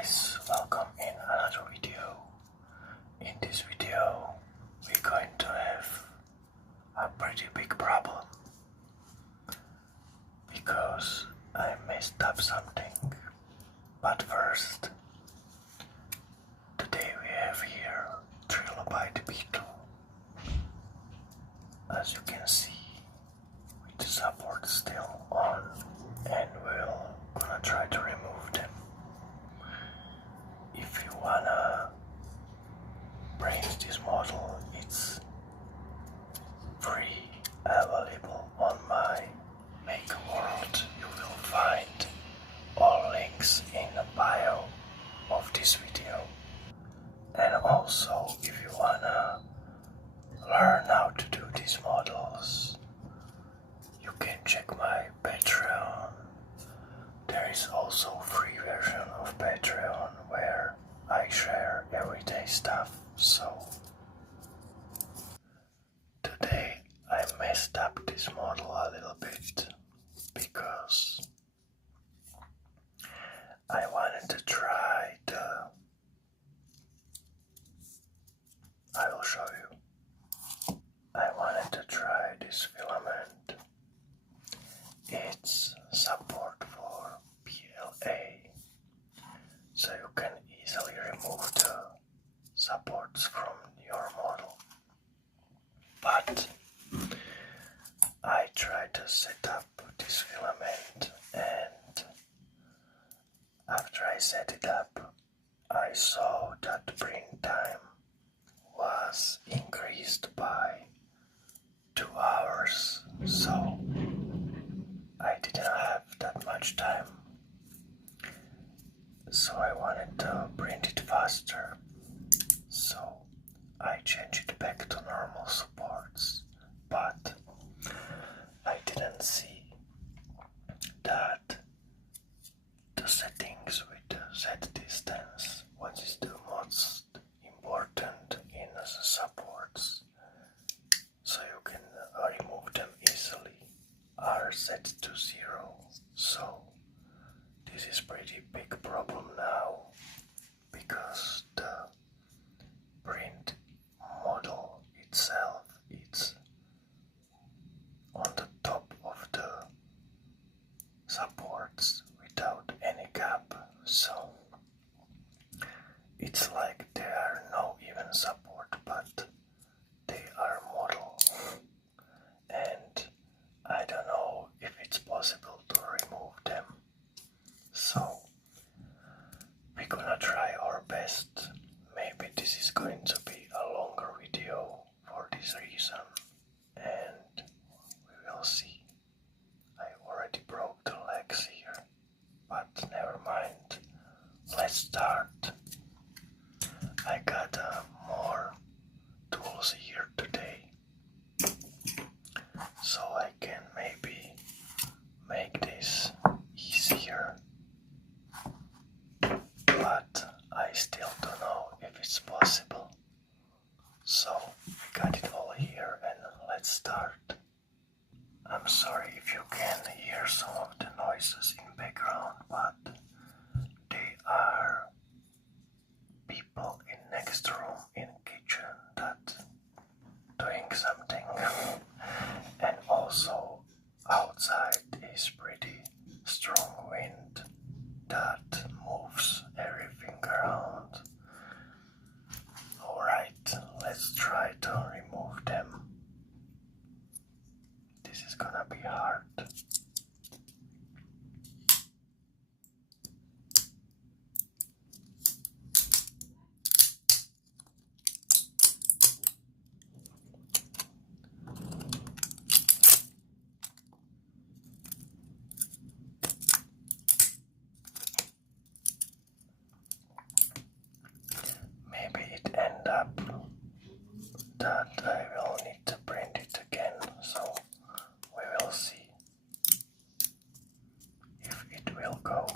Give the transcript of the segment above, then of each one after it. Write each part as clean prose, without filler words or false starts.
guys, welcome in another video. In this video we're going to have a pretty big problem because I messed up something. But first, today we have here Trilobite Beetle. As you can see, with the support still on, and we're gonna try to remove them. If you wanna bring this model, it's free, available on my Make World. You will find all links in the bio of this video. And also, if you wanna learn how to do these models, you can check my Patreon. There is also a free version of Patreon where I share everyday stuff. So today I messed up this model a little bit because I wanted to try I will show you. I wanted to try this filament. It's support for PLA, so you can easily remove the supports from your model. But I tried to set up this filament, and after I set it up, I saw that the print time was increased by 2 hours, so I didn't have that much time. So I wanted to print it faster, so I changed it back to normal supports, but I didn't see that the settings with the set distance, what is the most important in the supports, so you can remove them easily, are set to 0. So this is pretty big problem now because the print model itself is on the top of the supports without any gap, so it's like there are no even support, but they are model, and I don't know if it's possible to remove them. So we're gonna try our best. Maybe this is going to be a longer video for this reason, and we will see. I already broke the legs here, but never mind. Let's start. I got more tools here today, so I can maybe make this easier, but I still don't know if it's possible. So we got it all here, and let's start. I'm sorry if you can hear some of the noises in background, but they are people in next room in kitchen that doing something. And also outside is pretty strong wind that moves everything around. Alright, let's try to remove them. This is gonna be hard. Maybe it end up that I will need to print it again, so we will see if it will go.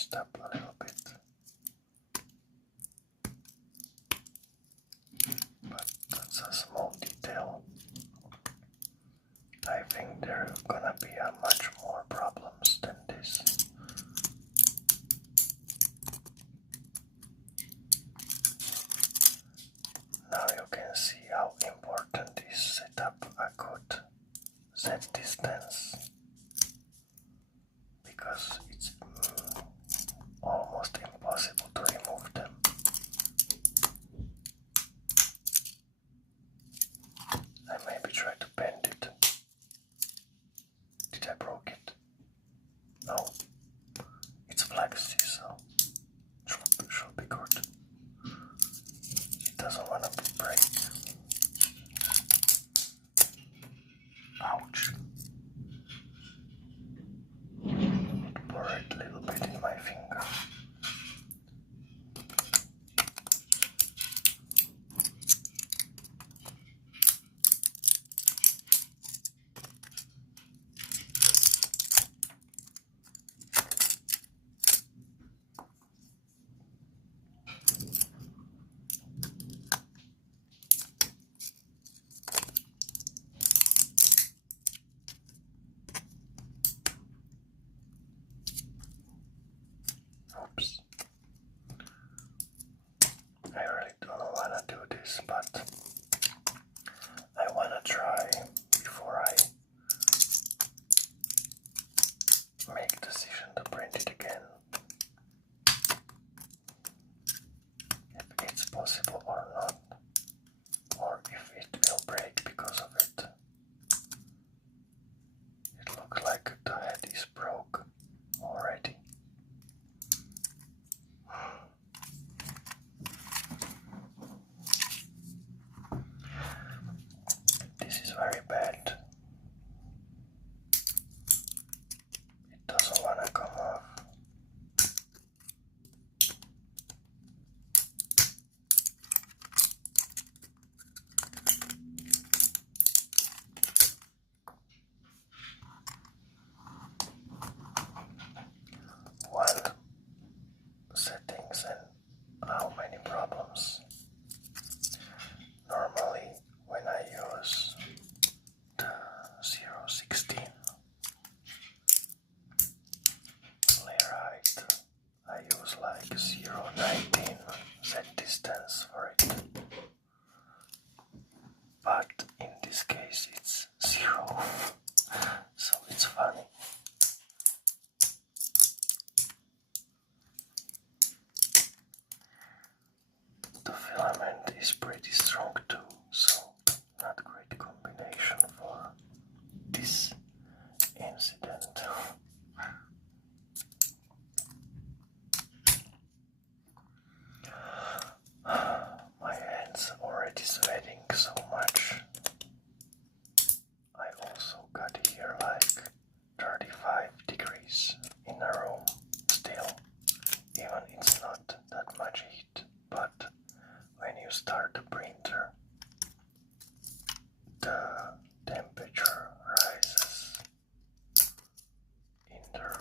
messed up a little bit. But that's a small detail. I think there are gonna be much more problems than this. Now you can see how important is set up a good Z distance, because it's almost impossible to remove them. I maybe try to bend it. Did I broke it? No. It's flexy, so should be good. It doesn't want to break. Ouch. It buried a little bit in my finger. Oops. I really don't want to do this, but I want to try before I make decision to print it again. If it's possible or not, or if it will break because of it. It looks like the head is broke already. This is very bad. It doesn't want to come off. One settings and how many problems. Normally when I use the 016 layer height, I use like 019 Z distance for it. But in this case it's 0, so it's funny. The filament is pretty strong too, so not a great combination for this incident. My hands already sweating so much. I also got here like 35 degrees in a room still, even it's not that much heat, but when you start the printer, the temperature rises in the room.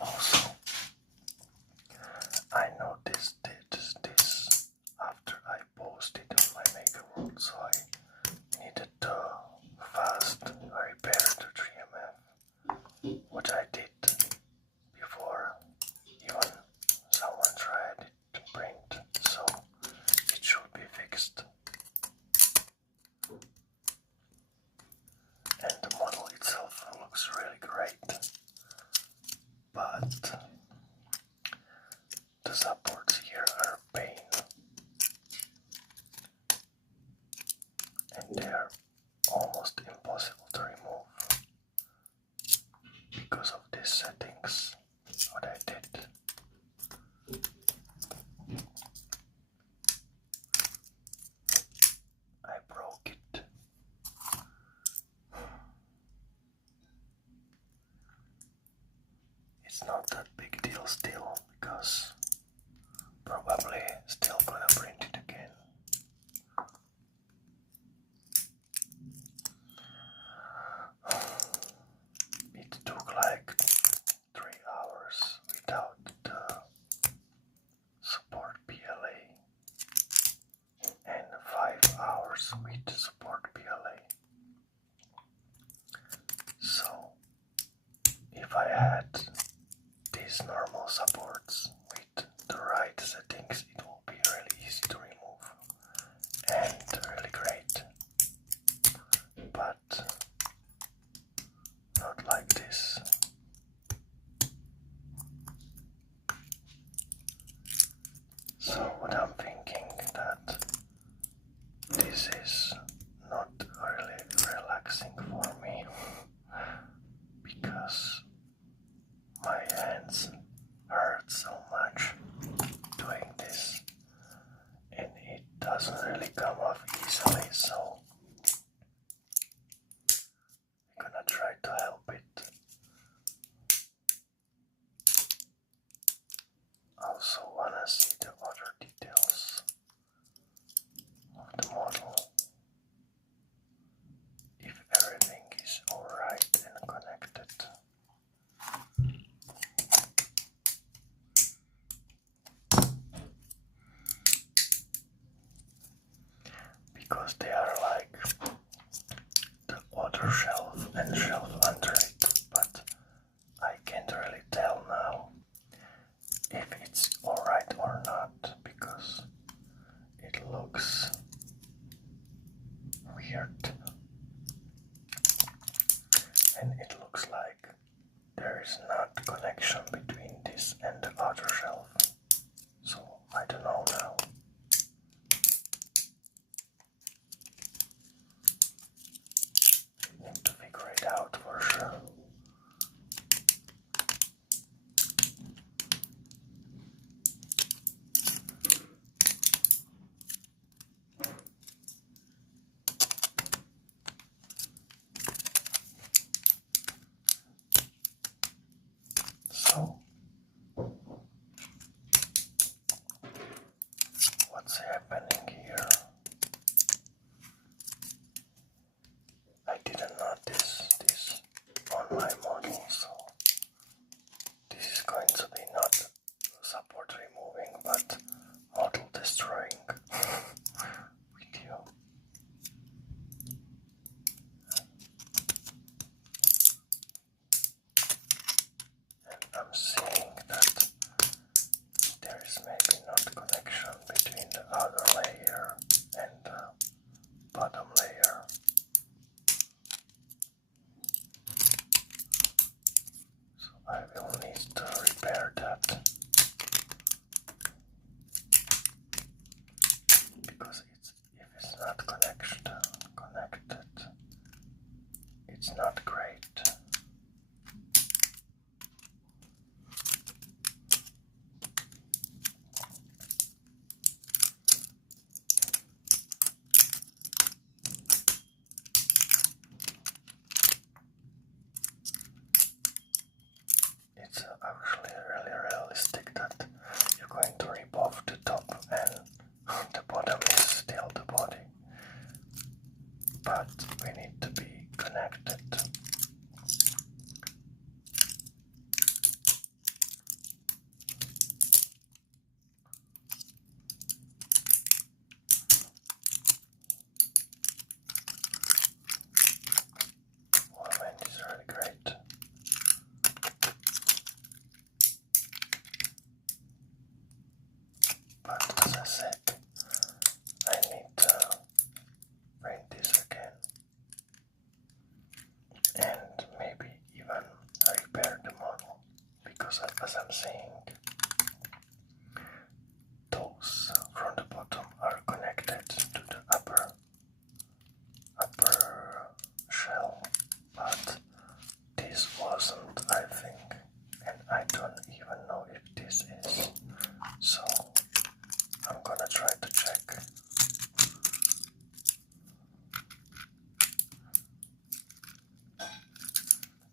Also, I noticed this after I posted on my Maker World, so I needed to fast repair the 3MF, which I did before even someone tried it to print, so it should be fixed. And the model itself looks really great, but the supports here are a pain, and they are almost impossible to remove because of these settings. What I did, I broke it. It's not that big deal still, because course, with support PLA. So, if I had these normal supports with the right settings, it will be really easy to remove and really great. But not like this. So what I'm thinking that this is not really relaxing for me because my hands hurt so much doing this and it doesn't really come off easily, so I'm gonna try to help it. Also wanna see the other details of the model, if everything is alright and connected. Because they are like the other shelf and shelf under it, but I can't really tell now if it's alright or not because it looks weird and it looks like there is not connection between this and the other shelf, so I don't know now. I need to figure it out for sure. So, what's happening here? I didn't notice this on my model, so this is going to be not support removing, but model destroying video. And I'm seeing that there is maybe not connection between the outer layer and the bottom layer. So I will need to repair that because if it's not connected, it's not great. It's actually really realistic that you're going to rip off the top and the bottom is still the body. But we need to be connected. Movement is really great. But as I said, I need to print this again and maybe even repair the model because as I'm saying, those from the bottom are connected to the upper shell, but this wasn't, I think, and I don't even know if this is, so I'm gonna try to check.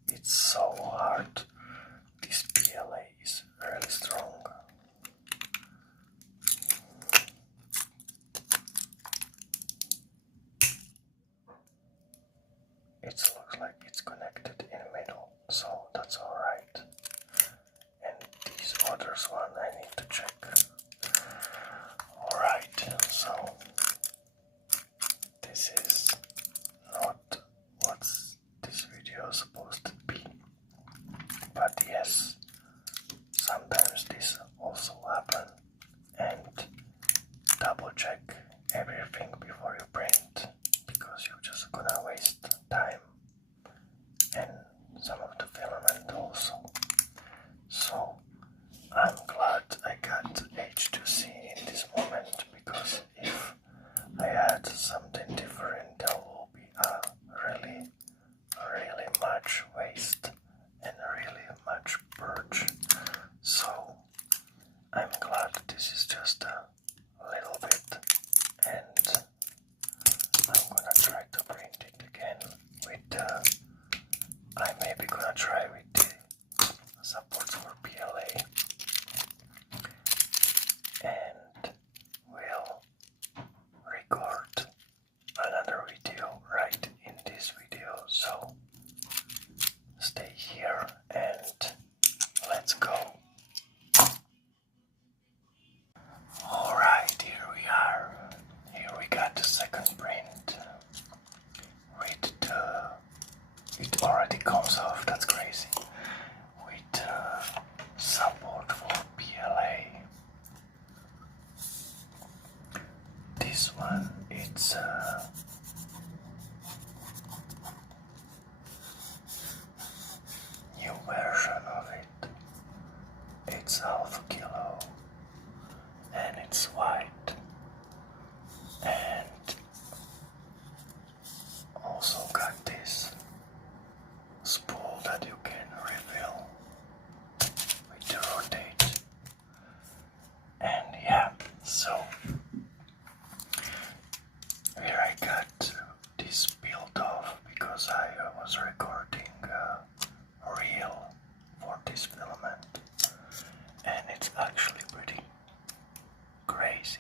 It's so hard. This PLA is really strong. It looks like it's connected in the middle, so that's alright. And these others one I need to check. Alright, so check everything before you print, because you're just gonna waste time and some of the filament also. So I'm glad I got H2C in this moment, because if I had something different, there will be really, really much waste and really much purge. So I'm glad this is just a little bit, and I'm gonna try to print it again with I may be gonna try with the supports for PLA, and we'll record another video right in this video. So stay here and let's go. Alright, here we are. Here we got the second print with it already comes off, that's crazy, with support for PLA. This one, it's new version of it. It's half a kilo and it's white, and also got this spool that you can refill with the rotate. And yeah, so here I got this built off because I was recording a reel for this filament, and it's actually pretty crazy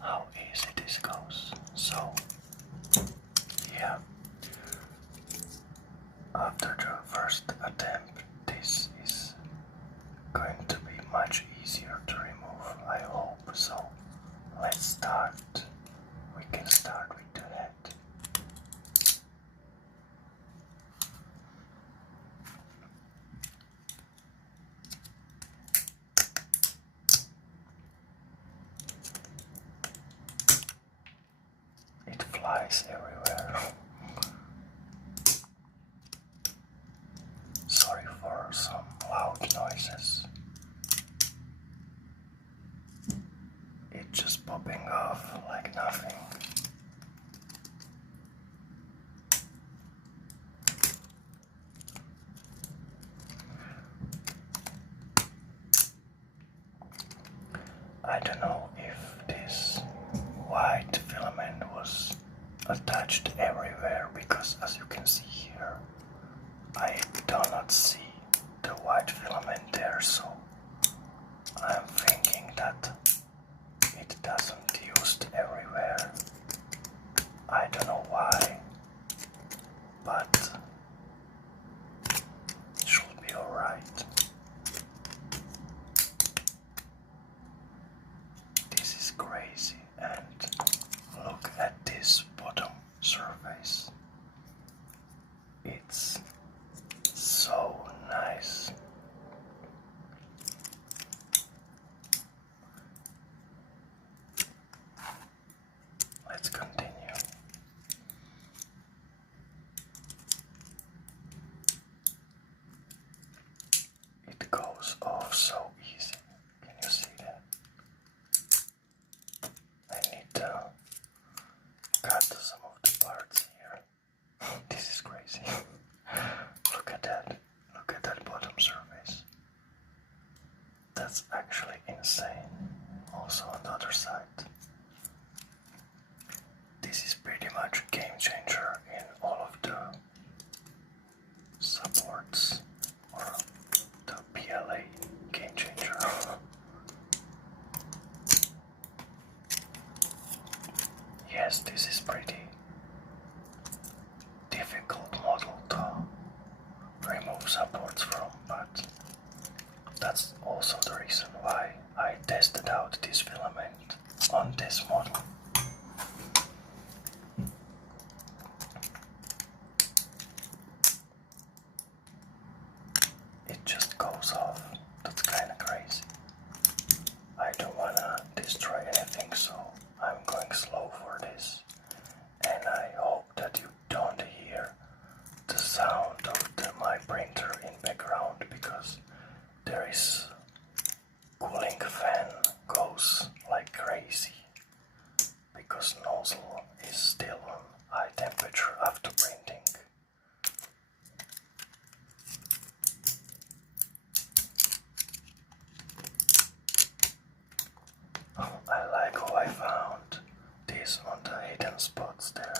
how easy this goes. So yeah, after the first attempt, this is going to be much easier to remove, I hope. So let's start. We can start with the head. It flies everywhere. Sorry for some loud noises. It's just popping off like nothing. I don't know if this white filament was attached everywhere, because as you can see here, I do not see the white filament there, so I'm thinking that it doesn't used everywhere. I don't know why, but it should be alright. This is crazy, and look at this bottom surface. It's so nice. Let's continue. It goes off so easy. Can you see that? I need to cut some of the parts here. This is crazy. Look at that. Look at that bottom surface. That's actually insane. Also on the other side. This is pretty much a game changer in all of the supports, or the PLA game changer. Yes, this is pretty difficult model to remove supports from, but that's also the reason why I tested out this filament on this model. It just goes off. That's kinda crazy. I don't wanna destroy so I'm going slow for this. And I hope that you don't hear the sound of my printer in background, because there is cooling fan goes like crazy because nozzle is still on high temperature after printing. I like how I found this on the hidden spots there,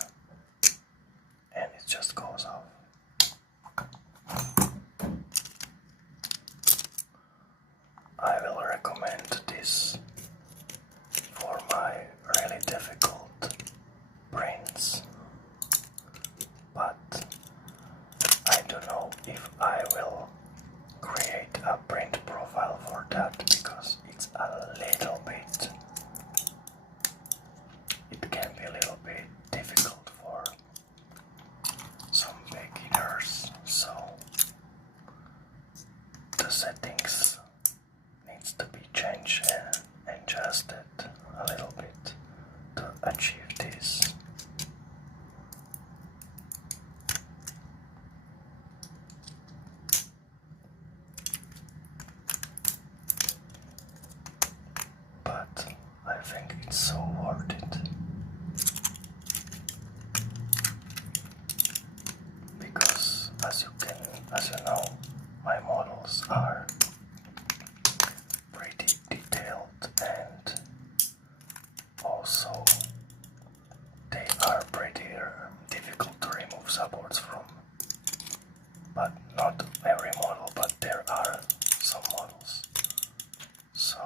and it just goes off. I will recommend this for my really difficult prints, but I don't know if I will create a print profile for that, because it's a little bit, it can be a little bit difficult for some beginners, so the settings needs to be changed and adjusted a little bit to achieve this. But I think it's so worth it, because as you know, my models are pretty detailed, and also they are pretty difficult to remove supports from. But not every model, but there are some models. So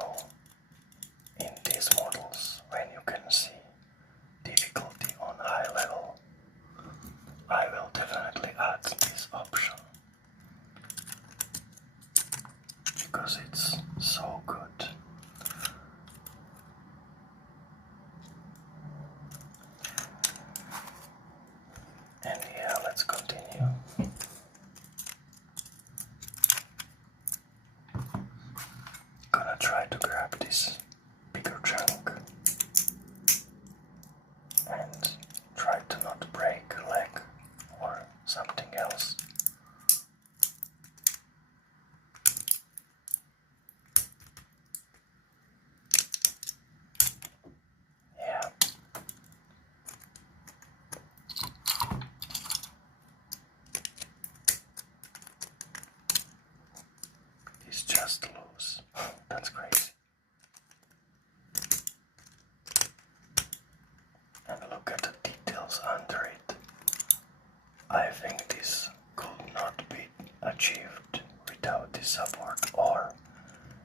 in these models, when you can see difficulty on high level, I will definitely add this option, because it's so good. And yeah, let's continue. Gonna try to grab this bigger chunk and try to not break a leg or something else. Yeah. It's just loose. That's crazy. And look at the details under it. I think this could not be achieved without this support, or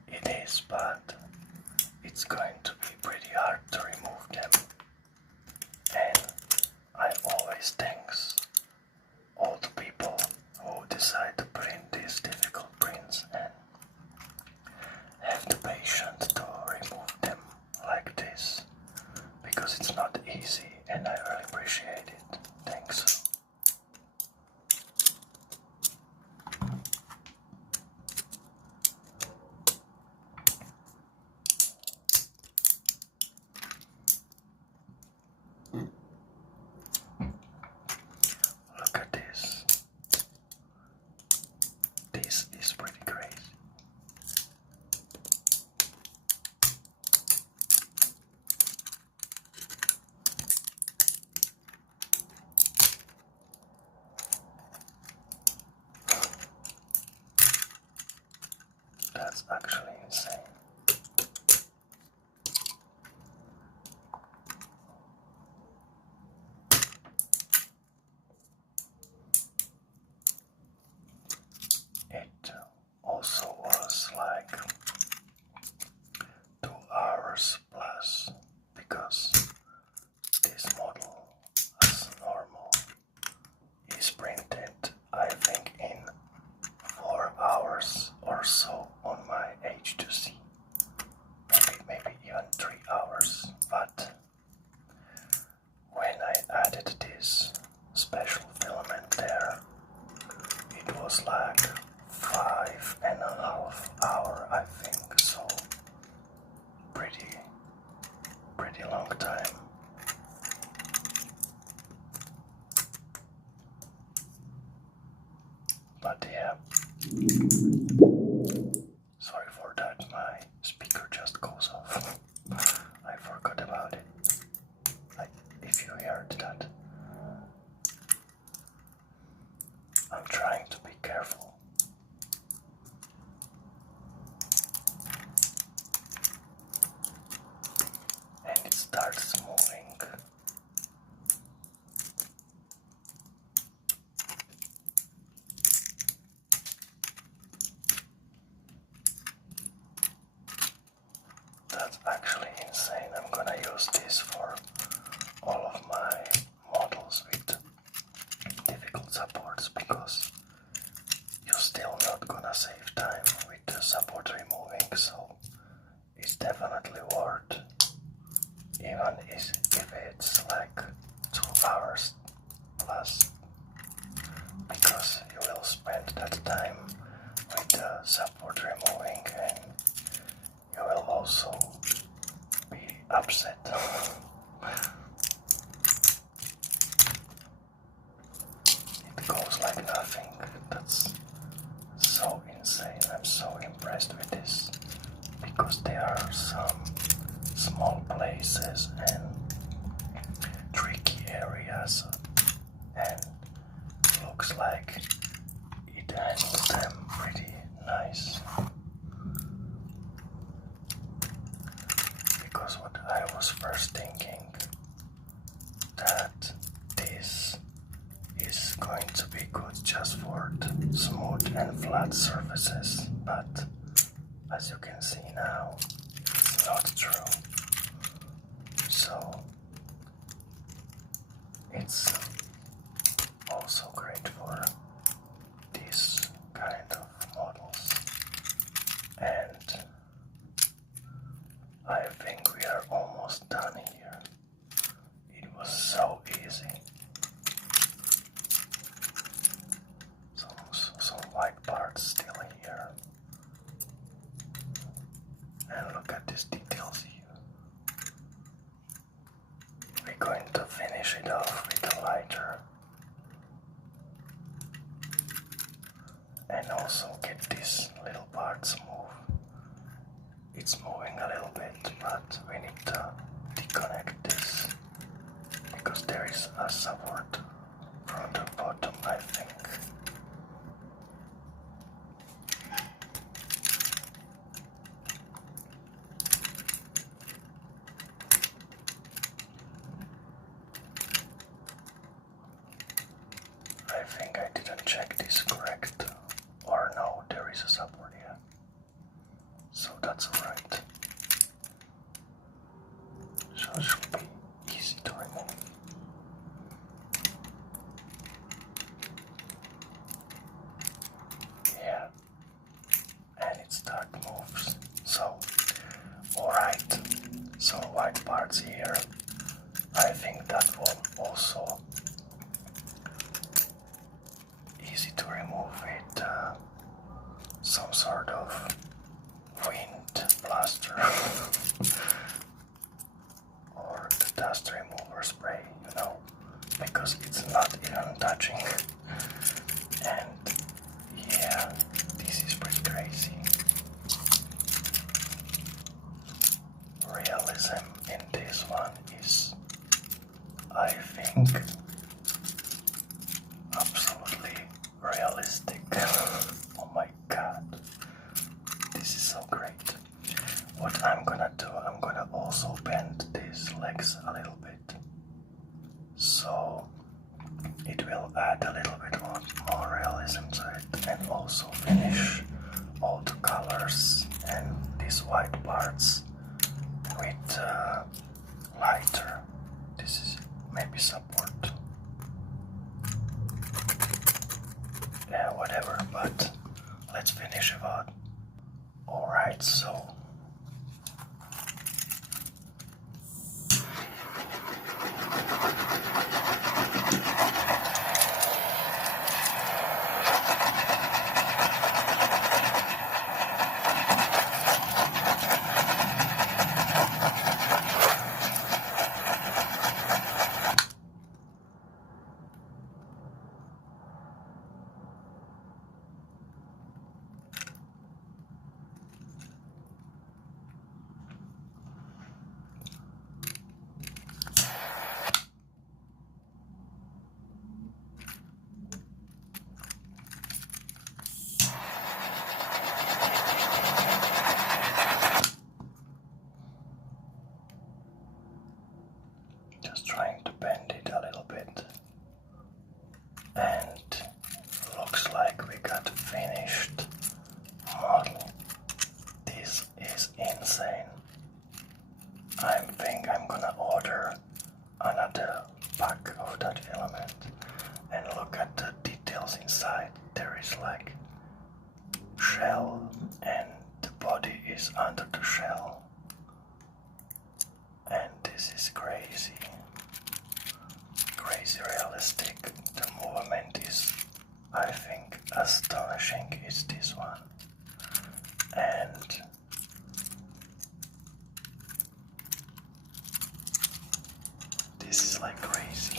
it is, but it's going to be pretty hard to remove them. And I always thanks all the people who decide to print these difficult prints and have the patience to remove them like this, because it's not easy, and I really appreciate it. Thanks. Look at this. This is pretty crazy. That's actually insane. It also was like 2 hours plus, because this model, as normal, is printed, I think, in 4 hours or so on my pretty long time. But yeah, sorry for that, my speaker just goes off. I forgot about it. If you heard that, I'm trying to be careful. And it starts moving. That's actually insane. I'm gonna use this for all of my models with difficult supports because you're still not gonna save time with the support removing, so it's definitely worth, even if it's like 2 hours plus, because you will spend that time with the support removing and you will also be upset. It goes like nothing. That's so insane. I'm so impressed with this because there are some small places and tricky areas, and looks like it handles them pretty nice. Because what I was first thinking, that this is going to be good just for the smooth and flat surfaces, but as you can see now, it's not true. So it's also great for these kind of models, and I think we are almost done here. It was so easy. Some white parts still here. And look at these details here. We're going to finish it off with a lighter. And also get these little parts move. It's moving a little bit, but we need to disconnect this because there is a support from the bottom, I think. I think I didn't check this correct, or no, there is a support here, so that's alright. So it should be easy to remove. Yeah, and it start moves. So, alright, so white parts here. I think that will also easy to remove with some sort of wind blaster or the dust remover spray, you know, because it's not even touching. And yeah, this is pretty crazy. Realism in this one is, I think, absolutely realistic. Oh my god, this is so great. What I'm gonna do, I'm gonna also bend these legs a little bit, so it will add a little bit more realism to it, and also finish all the colors and these white parts with lighter. This is maybe support. Yeah, whatever, but let's finish about. Alright, so Just trying to bend it a little bit. And looks like we got finished model. This is insane. I think I'm gonna order another pack of that element and look at the details inside. There is like shell and the body is under the shell. And this is crazy. Crazy realistic. The movement is, I think, astonishing is this one. And this is like crazy.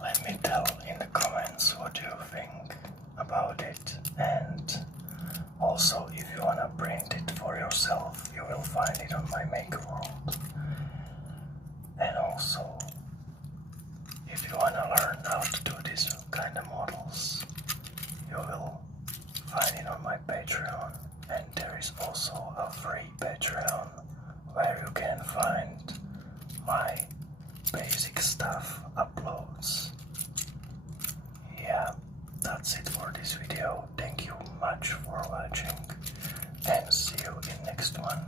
Let me tell in the comments what you think about it, and also if you wanna print it for yourself, you will find it on my Maker World. And also, if you wanna learn how to do these kind of models, you will find it on my Patreon. And there is also a free Patreon where you can find my basic stuff uploads. Yeah, that's it for this video. Thank you much for watching and see you in next one.